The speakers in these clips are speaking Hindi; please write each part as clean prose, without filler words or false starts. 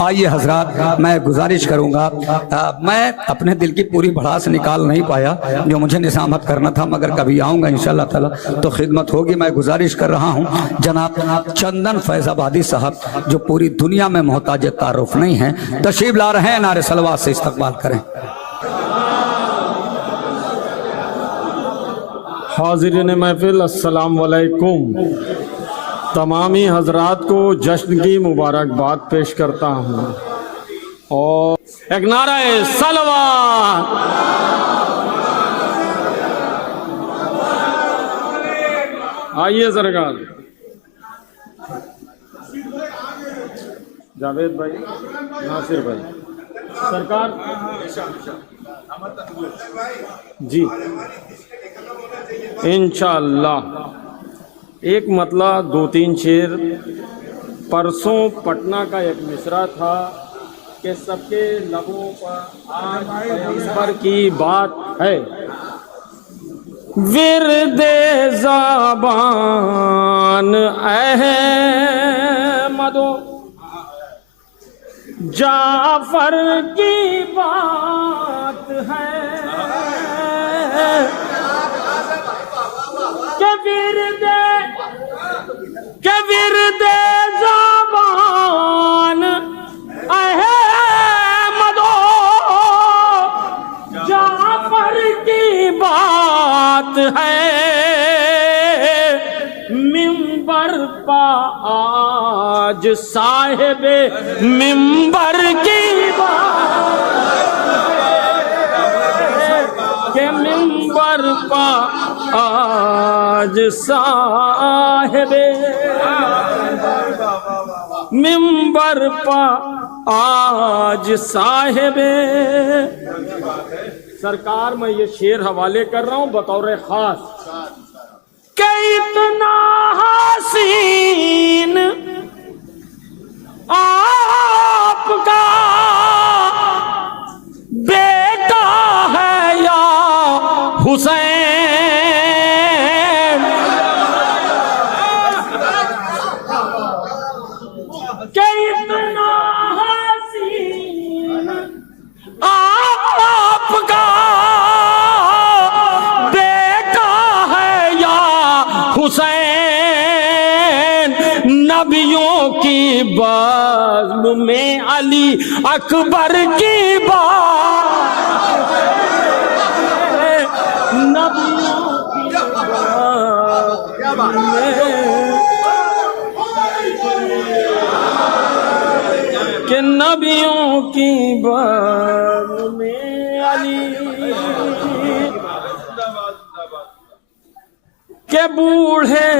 आइए हजरात, मैं गुजारिश करूंगा, मैं अपने दिल की पूरी भड़ास निकाल नहीं पाया जो मुझे निसामत करना था, मगर कभी आऊँगा इंशाअल्लाह ताला तो खिदमत होगी। मैं गुजारिश कर रहा हूँ जनाब चंदन फैजाबादी साहब, जो पूरी दुनिया में मोहताज तारुफ नहीं है, तशरीफ ला रहे हैं, नारे सलवात से इस्तकबाल करें। हाज़िरीन महफिल, अस्सलाम वालेकुम। तमामी हजरात को जश्न की मुबारकबाद पेश करता हूँ और एक नारा सलवात। आइए सरकार, जावेद भाई, नासिर भाई, सरकार जी इंशाअल्लाह। एक मतला दो तीन शेर। परसों पटना का एक मिसरा था कि सबके लबों पर आज पैगंबर की बात है। विरदे ज़बान अहमदो जाफर की बात है के विरदे ज़बान अहमदो जाफर की बात है। मिंबर पा आज साहिबे मिंबर की बात के मिंबर पा आज साहिबे मिंबर पा आज साहिबे। सरकार मैं ये शेर हवाले कर रहा हूँ बतौर खास कि इतना हसीन आपका बेटा है या हुसैन, कि इतना हसीन आपका बेटा है या हुसैन। नबियों की बाज़ में अली अकबर की बात, नबियों की बाज़ में कि नबियों की बात में अली के बूढ़े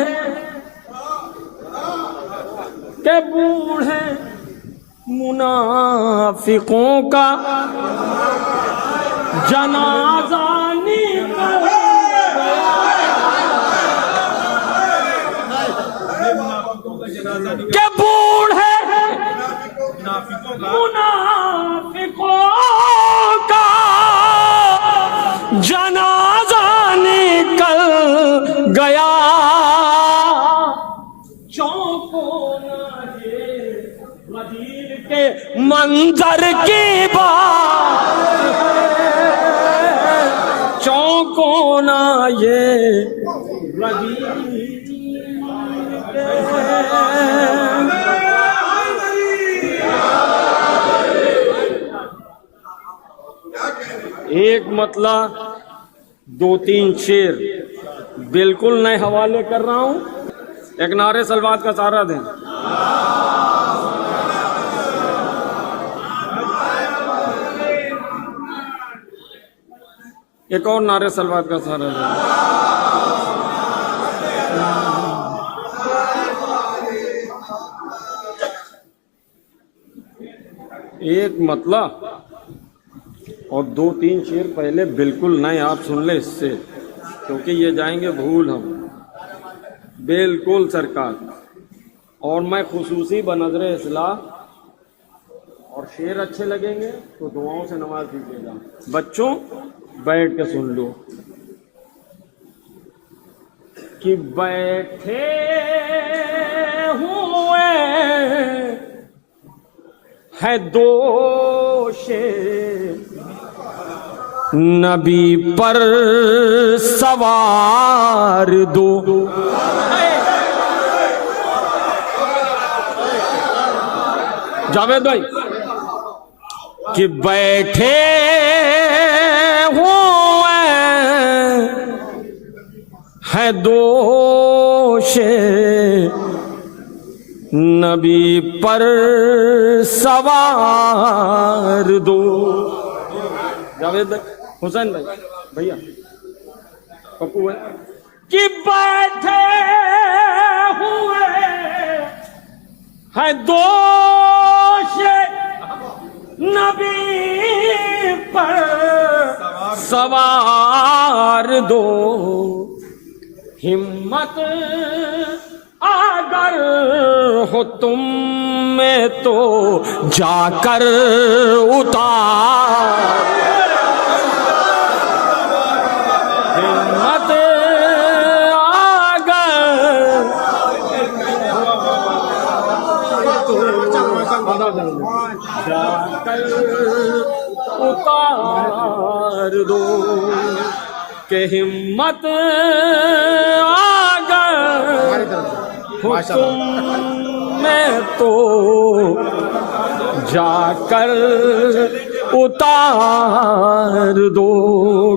मुनाफिकों का जनाजा निकल के बूढ़े मुनाफिकों का जनाजा निकल गया। वजीर के मंजर की बात, चौंको ना ये वजीर एक मतला दो तीन शेर बिल्कुल नए हवाले कर रहा हूं। एक नारे सलवात का सहारा दें। एक और नारे सलवात का सहारा दें। एक मतला और दो तीन शेर पहले बिल्कुल नए आप सुन ले इससे, क्योंकि ये जाएंगे भूल हम बिल्कुल सरकार। और मैं खुसूसी बनज़रे इस्लाह और शेर अच्छे लगेंगे तो दुआओं से नवाज दीजिएगा। बच्चों बैठ के सुन लो कि बैठे हुए है दोष नबी पर सवार दो। जावेद भाई कि बैठे हुए है दोष नबी पर सवार दो। जावेद भाई, हुसैन भाई, भैया पप्पू है कि बैठे हुए है दोष नबी पर सवार दो। हिम्मत अगर हो तुम में तो जाकर उतार। हिम्मत अगर जाकर उतार दो के हिम्मत हो तुम में तो जाकर उतार दो।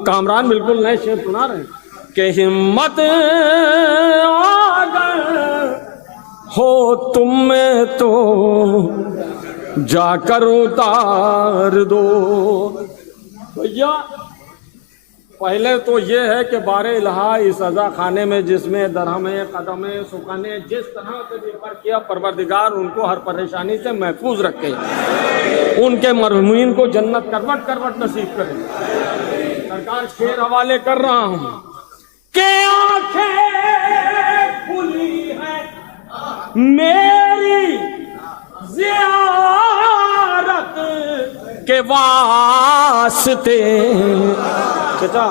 कामरान बिल्कुल नए शेर सुना रहे हैं कि हिम्मत अगर हो तुम में तो जाकर उतार दो। भैया पहले तो ये है कि बारे इलाहा इस सजा खाने में जिसमें दरहमे कदमे सुखाने जिस तरह से भी पर किया परवरदिगार उनको हर परेशानी से महफूज रखे, उनके मरहूमीन को जन्नत करवट करवट नसीब करे। सरकार शेर हवाले कर रहा हूँ कि आंखें खुली है मेरी ज़ियारत के वास्ते चचा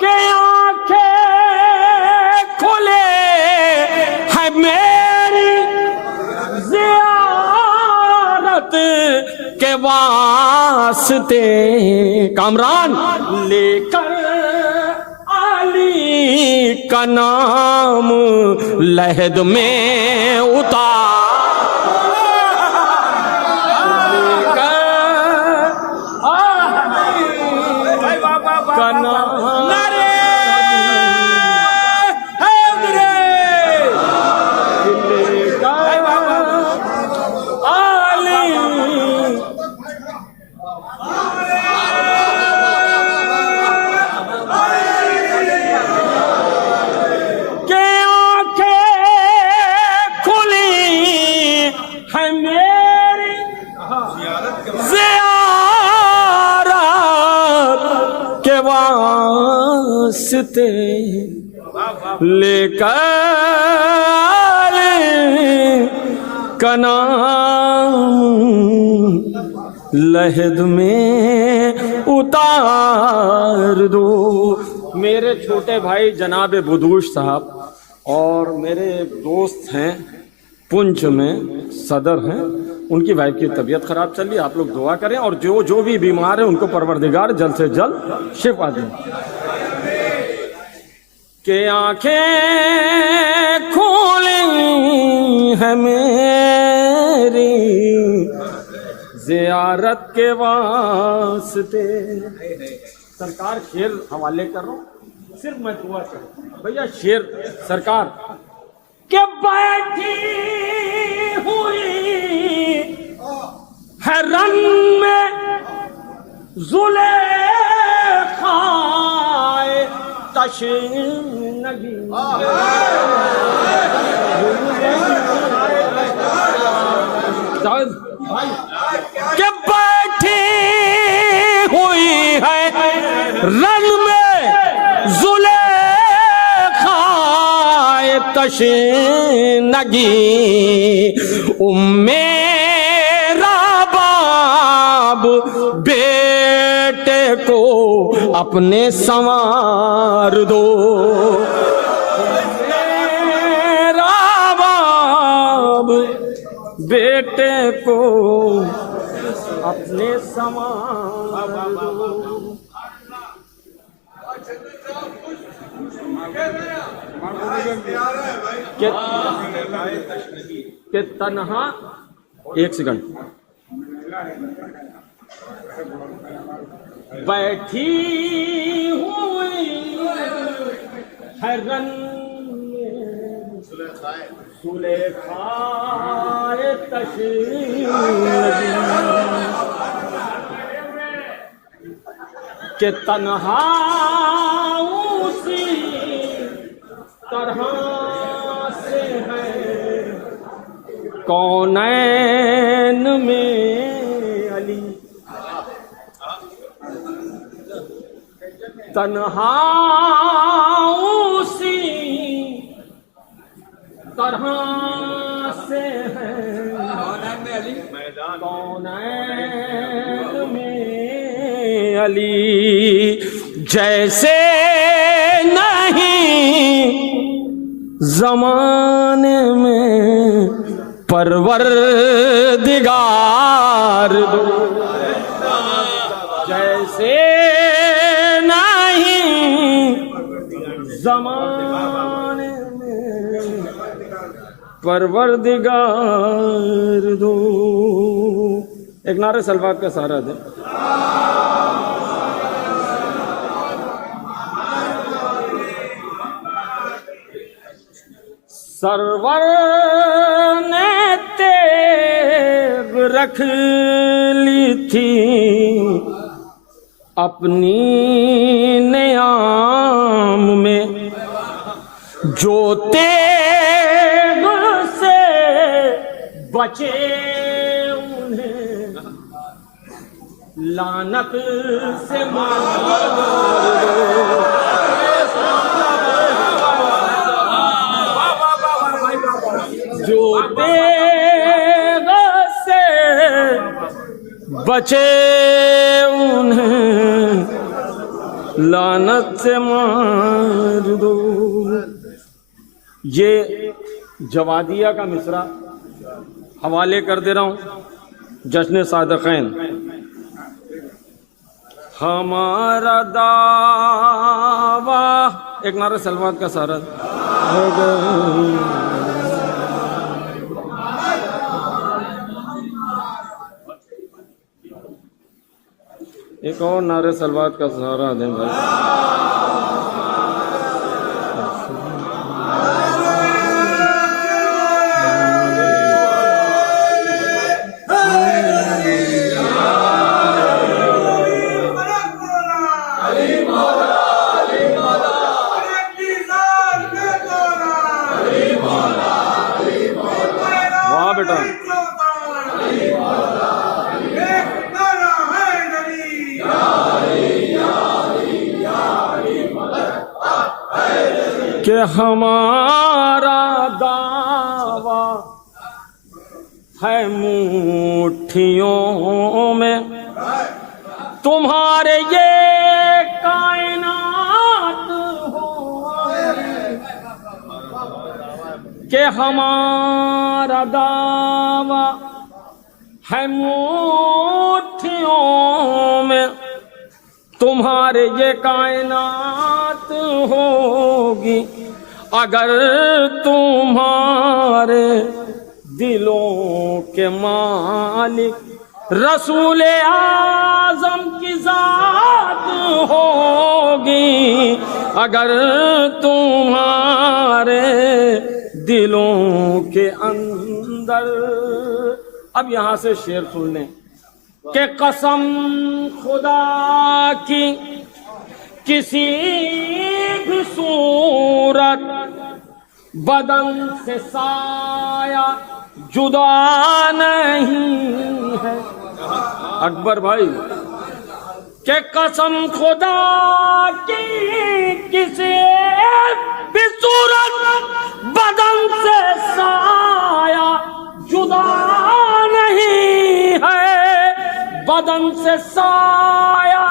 के आंखें खुले है मेरी ज़ियारत के वास्ते। कामरान लेकर अली का नाम लहद में उतार। लेकर का नाम लहद में उतार दो। मेरे छोटे भाई जनाब बुदूश साहब और मेरे दोस्त हैं पुंछ में सदर हैं, उनकी वाइफ की तबीयत खराब चल रही है। आप लोग दुआ करें और जो जो भी बीमार है उनको परवरदिगार जल्द से जल्द शिफा दें। के आंखें खोली है मेरी ज़ियारत के वास्ते। सरकार शेर हवाले कर रहा हूँ, सिर्फ मैं दुआ करूँ भैया। शेर सरकार के बैठी हुई है रन में ज़ुलेखाए तशनगी। के बैठी हुई है रन में ज़ुलेखाए तशनगी। मेरा बाब बेटे को अपने संवार दो। मेरा बाब बेटे को अपने समान दो। के तन्हा, एक सेकंड, बैठी हुई है रन सुलेखाए तशरीफ़ के तन्हा उसी तरह से है कौनैन में अली। तन्हा उसी तरह से है कौनैन में अली। जैसे नहीं ज़माने में परवरदिगार दो। जैसे नहीं ज़माने में परवरदिगार दो। एक नारे सलवात का सहारा दे। सरवर ने तेग रख ली थी अपनी नियाम में, जो तेग से बचे उन्हें लानत से मार दो। जो तेग से बचे उन्हें लानत से मार दो। ये जवादिया का मिसरा हवाले कर दे रहा हूं जश्न सादक़ैन। हमारा दावा, एक नारा सलवात का सहारा। एक और नारे सलवात का सहारा दें भाई। वाह बेटा, कि हमारा दावा है मुट्ठियों में तुम्हारे ये कायनात हो, कि हमारा दावा है मुट्ठियों में तुम्हारे ये कायनात होगी, अगर तुम्हारे दिलों के मालिक रसूल आज़म की ज़ात होगी, अगर तुम्हारे दिलों के अंदर। अब यहाँ से शेर सुन लें कि कसम खुदा की किसी भी सूरत बदन से साया जुदा नहीं है। अकबर भाई, के कसम खुदा की किसी भी सूरत बदन से साया जुदा नहीं है, बदन से साया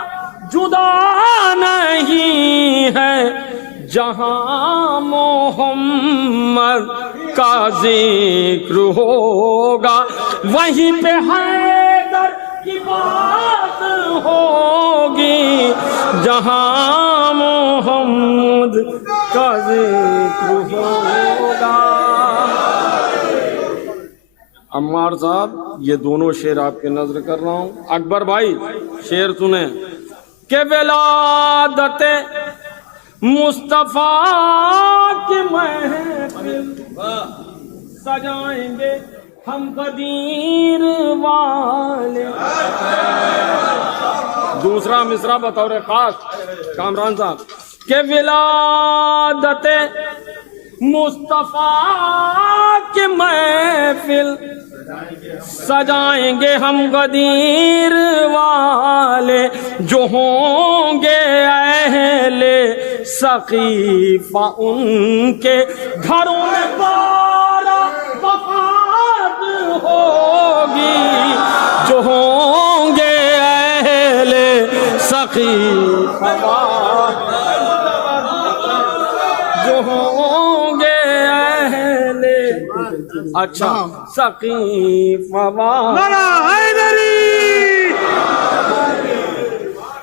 जुदा नहीं है, जहां मोहम्मद का जिक्र होगा वहीं पे हैदर की बात होगी, जहां मोहम्मद का जिक्र होगा। अम्मार साहब, ये दोनों शेर आपके नजर कर रहा हूं। अकबर भाई शेर सुने के विलादते मुस्तफा की महफिल सजाएंगे हम कदीर वाले। दूसरा मिसरा बतौर खास कामरान साहब के विलादते मुस्तफा की महफिल सजाएंगे हम गदीर वाले, जो होंगे अहले सकीफा उनके घरों में बारा वफात होगी, जो होंगे अहले सकीफा, जो होंगे अहले अच्छा सकीफा,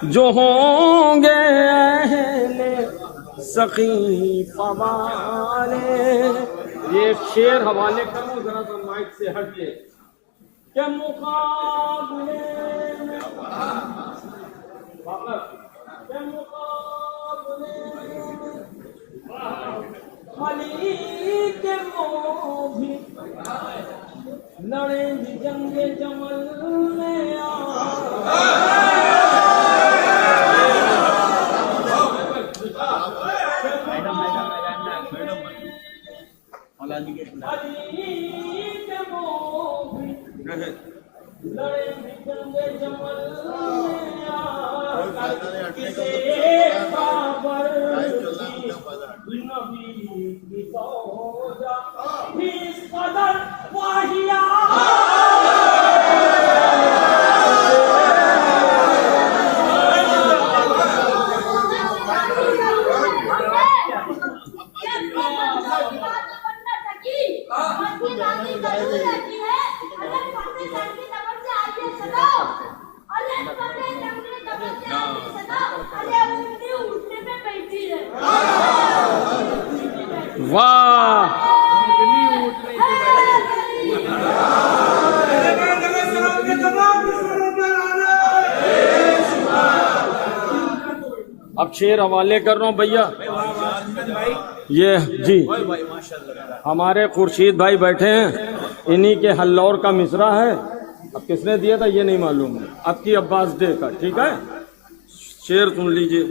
जो होंगे अहले सकीफा वाले। ये शेर हवाले करो जरा सा माइक से हट के। के मुकाबले में के मुकाबले अली के मोभी लड़ेंगे जंगे जमल में अली के मोभी लड़ेंगे जंगे जमल में किसे खबर नबी की सौजा इस कदर वाहिया। वाह, अब शेर हवाले कर रहा हूँ भैया। ये जी हमारे खुर्शीद भाई बैठे हैं, इन्हीं के हल्लौर का मिसरा है। अब किसने दिया था ये नहीं मालूम है, अब की अब्बास डे का। ठीक है, शेर सुन लीजिए।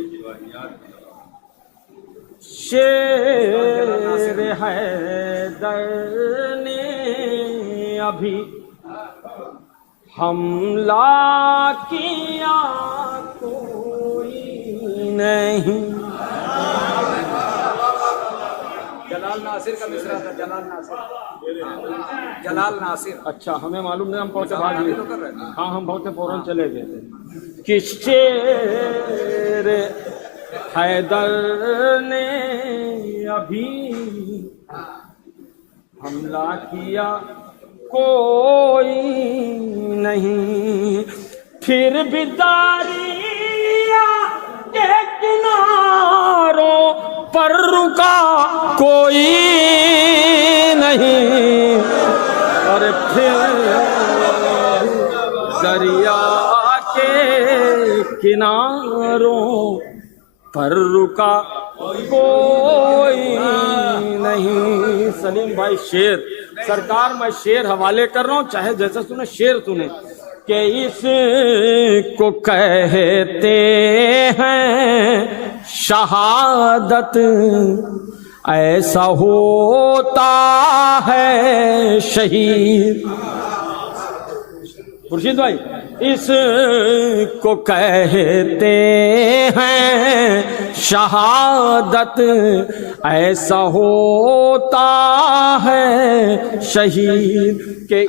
शेर हैदर ने अभी हमला किया कोई नहीं। जलाल नासिर का मिसरा था, जलाल नासिर, जलाल नासिर। अच्छा, हमें मालूम नहीं, हम पढ़ के भाग गए। हाँ, हम बहुत फौरन चले गए थे। किस शेर हैदर ने अभी हमला किया कोई नहीं, फिर भी दारिया के किनारों पर रुका कोई नहीं। और फिर दरिया के किनारों पर रुका कोई नहीं। सलीम भाई शेर, सरकार मैं शेर हवाले कर रहा हूँ, चाहे जैसा सुने शेर सुने। कि इसको कहते हैं शहादत, ऐसा होता है शहीद। खुर्शीद भाई, इसको कहते हैं शहादत, ऐसा होता है शहीद। के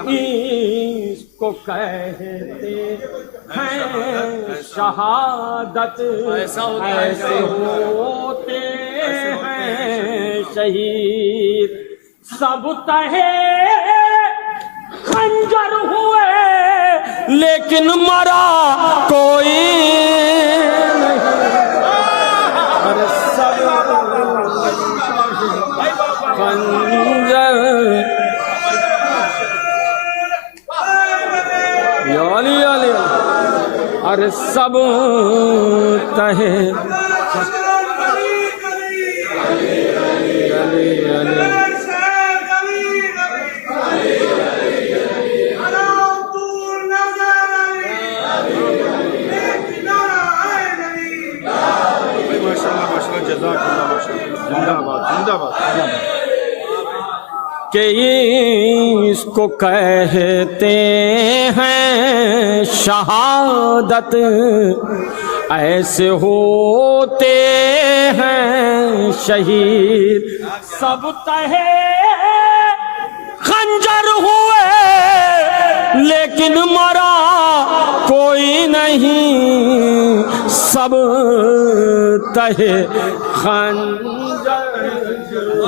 इसको कहते हैं शहादत, ऐसे होते हैं शहीद। सब तहे खंजर खंजर हुए लेकिन मरा कोई नहीं। अरे सब खंजर याली याली, अरे सब तहे कि इसको कहते हैं शहादत, ऐसे होते हैं शहीद। सब तहे खंजर हुए लेकिन मरा कोई नहीं, सब तहे खंजर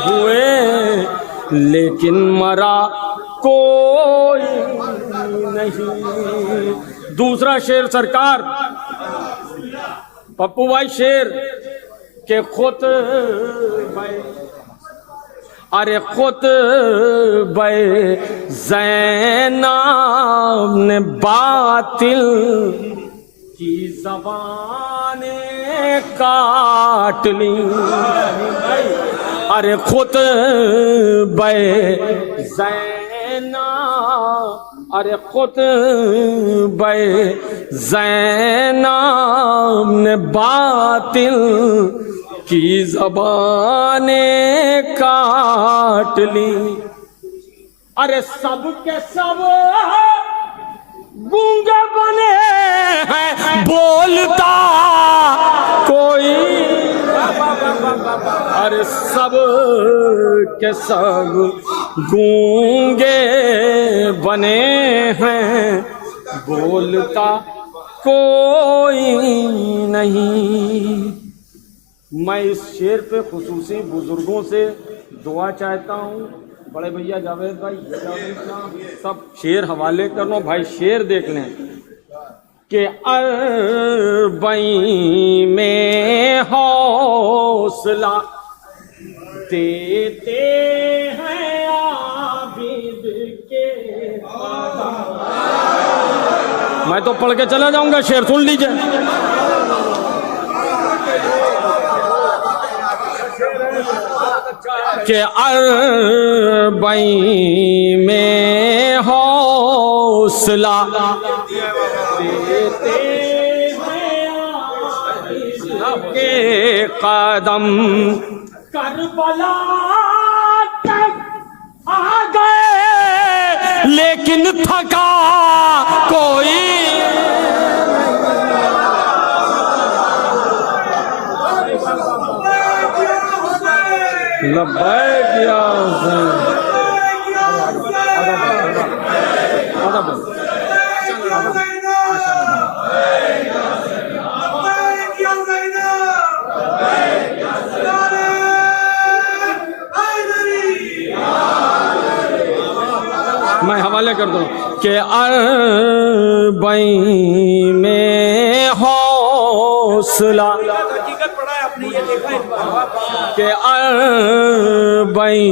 हुए लेकिन मरा कोई नहीं। दूसरा शेर सरकार पप्पू भाई शेर के खुद अरे खुद ज़ैनब ने बातिल की ज़बानें काट ली। अरे खुद ज़ैनब, अरे खुद ज़ैनब ने बातिल की ज़बानें काट ली। अरे सब के सब गूंगे बने हैं, बोलता कोई, अरे सब के सब गूंगे बने हैं, बोलता कोई नहीं। मैं इस शेर पे खुसूसी बुजुर्गों से दुआ चाहता हूँ। बड़े भैया जावेद भाई सब शेर हवाले कर लो भाई, शेर देख लें कि अरबई में हौसला देते हैं आबिद के। मैं तो पढ़ के चला जाऊंगा, शेर सुन लीजिए। कि अरबई में हौसला देते हैं के कदम, करबला तक आ गए लेकिन थका कोई। लब्बैक या हुसैन। मैं हवाले कर दूं कि अरबई में हौसला के अरबई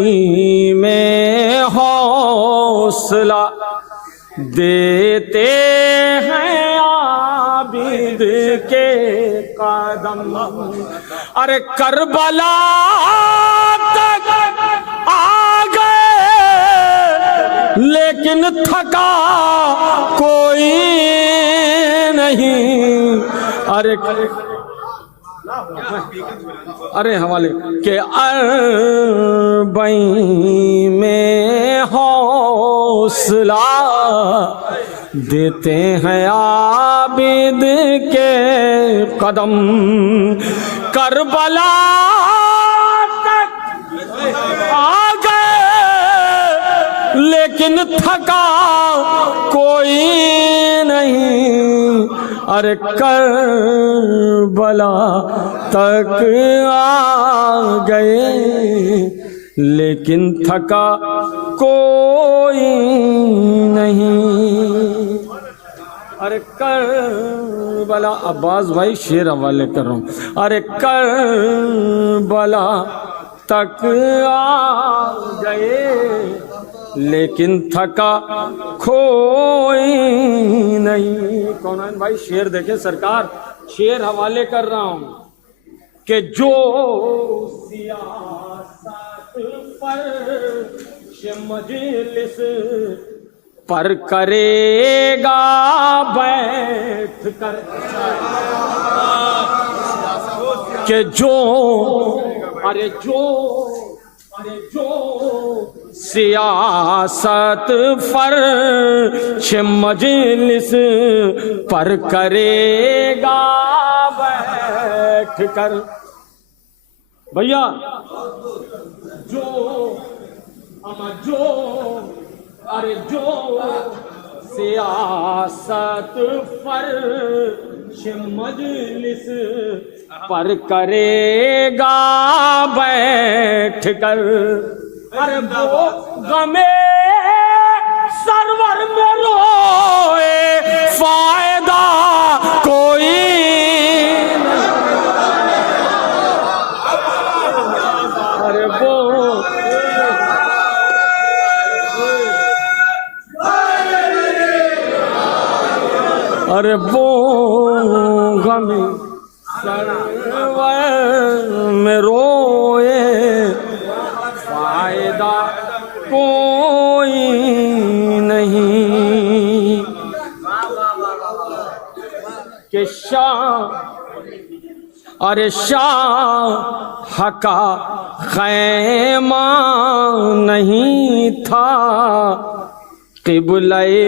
में हौसला देते हैं आबिद के कदम। अरे करबला तक आ गए लेकिन थका कोई नहीं। अरे हवाले के अरबई में हौसला देते हैं आबिद के कदम। करबला तक आ गए लेकिन थका कोई नहीं। अरे करबला तक आ गए लेकिन थका कोई नहीं। अरे करबला, अब्बास भाई शेर हवाले कर रहा हूँ। अरे करबला तक आ गए लेकिन थका कोई नहीं। कौन भाई शेर देखे सरकार, शेर हवाले कर रहा हूँ कि जो सियासत पर मजलिस पर करेगा बैठ कर, कि जो सियासत फर्श मजलिस पर करेगा बैठ कर। भैया जो सियासत फर्श मजलिस पर करेगा बैठ कर। अरे वो गमे सरवर में रोए फायदा कोई नहीं। अरे वो गमे सरवर में रोए फायदा कोई नहीं। कि अरे शाह का खैमा नहीं था, क़िबला-ए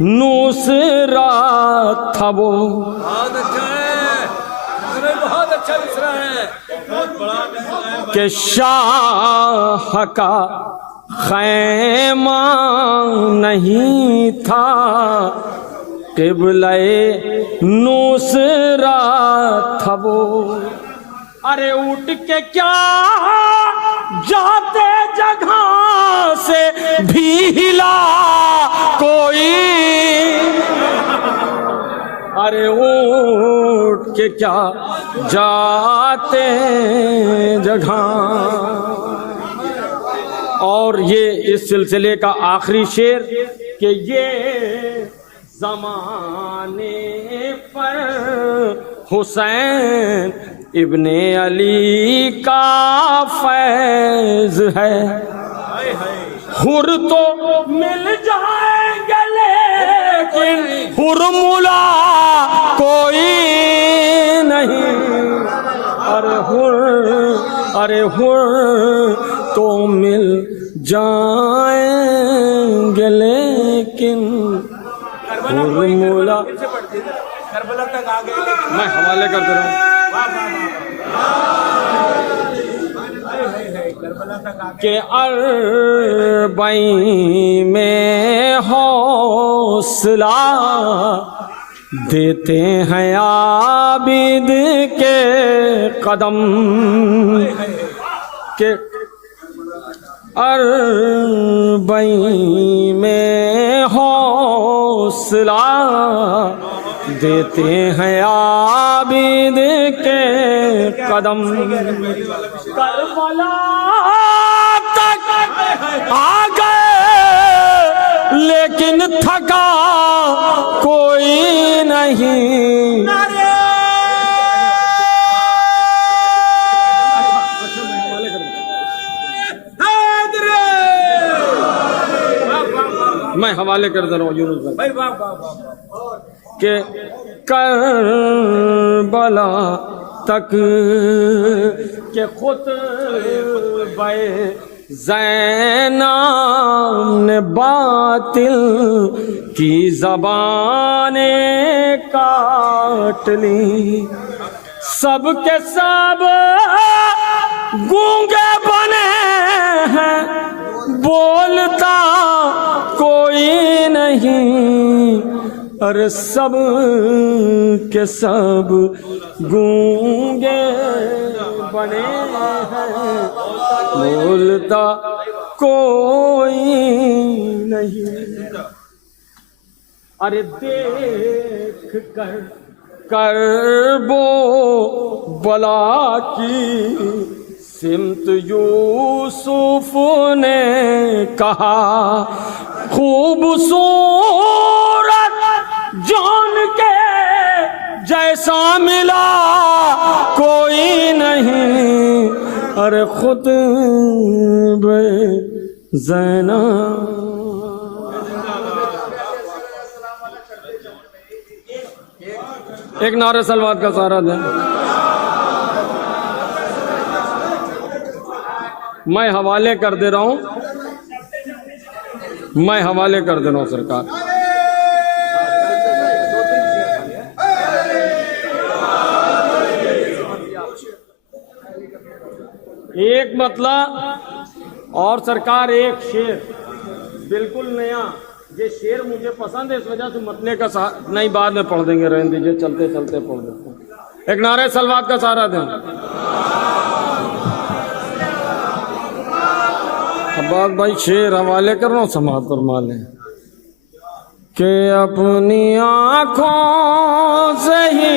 नुसरा था वो। बहुत अच्छा मिसरा है कि शाह का खैमा नहीं था, क़िबला-ए नुसरा था वो। अरे उठ के क्या जाते जगह से भी हिला कोई। अरे उठ के क्या जाते जगह। और ये इस सिलसिले का आखिरी शेर कि ये ज़माने पर हुसैन इब्ने अली का फैज़ है। हुर तो मिल जाएंगे लेकिन हुरमुला कोई नहीं। अरे हुर तो मिल जाएंगे लेकिन हुरमुला। करबला तक आ गए, मैं हवाले कर दे रहा हूँ के अरबई में हौसला देते हैं आबिद के कदम। के अरबई में हौसला देते हैं आबिद के कदम। करबला तक आ गए लेकिन थका कोई नहीं। मैं हवाले कर दे रहा हूँ यूनुस भाई के करबला तक के खुतबे ज़ैनब ने बातिल की ज़बानें काट ली। सब के सब गूंगे बने हैं, बोलता कोई नहीं। अरे सब के सब गूंगे बने हैं, बोलता कोई नहीं। अरे देख कर वो बला की सिमत यूसुफ ने कहा, खूबसूरत जान के जैसा मिला कोई नहीं। अरे खुद ज़ैना एक नारे सलवात का सहारा दें। मैं हवाले कर दे रहा हूं, मैं हवाले कर दे रहा हूं सरकार। एक मतलब और सरकार एक शेर बिल्कुल नया। ये शेर मुझे पसंद है, इस वजह से मतने का नहीं, बाद में पढ़ देंगे, रहने दीजिए, चलते चलते पढ़ देते हैं। एक नारे सलवात का सहारा दें। अब्बास भाई शेर हवाले कर रहा हूँ, समाज फरमा लें कि अपनी आँखों से ही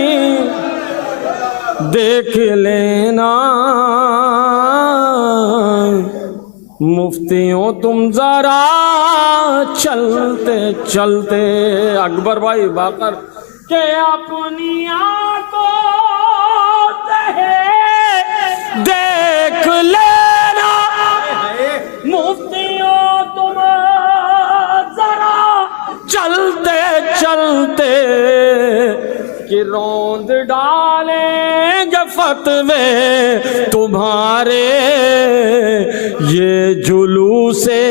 देख लेना मुफ्तियों तुम जरा चलते चलते। अकबर भाई बाकर के अपनी आँखों से देख लेना मुफ्तियों तुम जरा चलते चलते कि रौंद डालेंगे फतवे तुम्हारे ये जुलूसे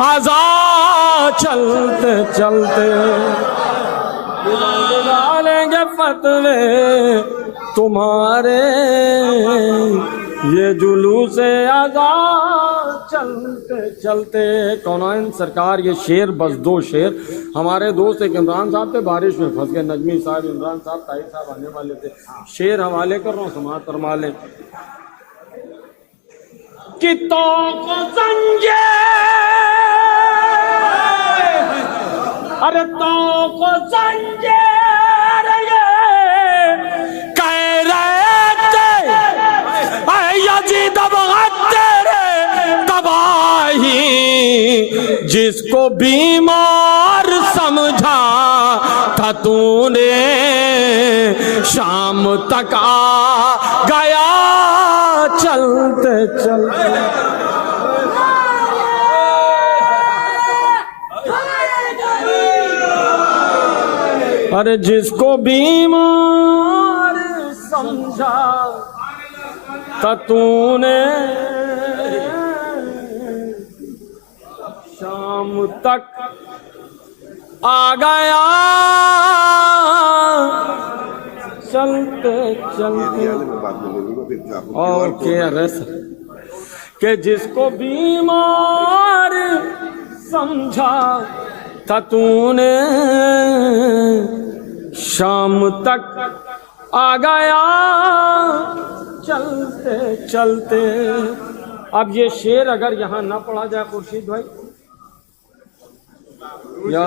आज़ाद चलते चलते। रौंद डालेंगे फतवे तुम्हारे ये जुलूसे आज़ाद चलते चलते। कौनाइन सरकार ये शेर, बस दो शेर। हमारे दोस्त एक इमरान साहब थे, बारिश में फंस गए, नजमी साहब, इमरान साहब, ताहिर साहब आने वाले थे। शेर हवाले कर रहा हूँ, समाज फरमा लें कि तो को संजे, अरे तो को संजे कह रहे यजीद तेरे तबाही, जिसको बीमार समझा था तूने शाम तक आ गया चलते चलते। अरे जिसको बीमार समझा था तूने शाम तक आ गया चलते चलते। और क्या रस के जिसको बीमार समझा था तूने शाम तक आ गया चलते चलते। अब ये शेर अगर यहाँ ना पढ़ा जाए खुर्शीद भाई, या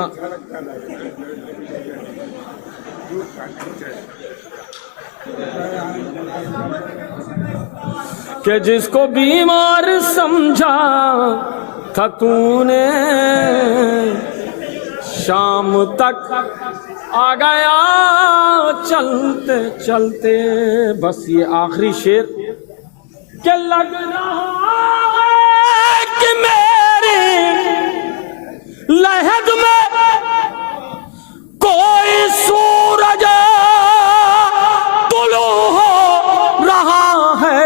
कि जिसको बीमार समझा था तूने शाम तक आ गया चलते चलते। बस ये आखिरी शेर के लग रहा है कि मेरी लहद में कोई सूरज तुलू हो रहा है।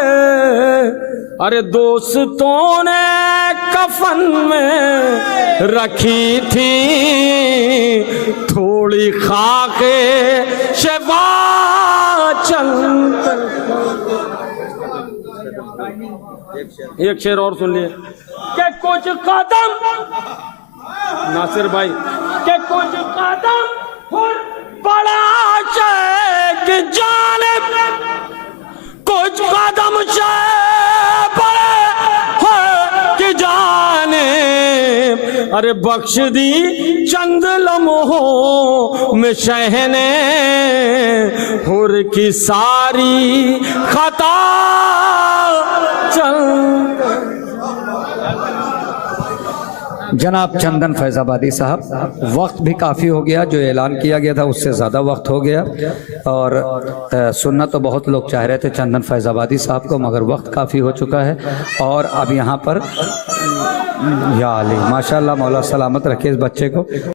अरे दोस्तों ने कफन में रखी थी थोड़ी खाके शफा चलते। एक शेर और सुन लिए कि कुछ कदम नासिर भाई के कुछ कदम बड़ा कि जानिब कुछ कदम बड़े कि जान फिर बख्श दी चंद लम्हों में शहने हुर की सारी खता चल। जनाब चंदन फैजाबादी साहब, वक्त भी काफ़ी हो गया, जो ऐलान किया गया था उससे ज़्यादा वक्त हो गया और सुनना तो बहुत लोग चाह रहे थे चंदन फैजाबादी साहब को, मगर वक्त काफ़ी हो चुका है। और अब यहाँ पर या अली माशाल्लाह, मौला सलामत रखे इस बच्चे को।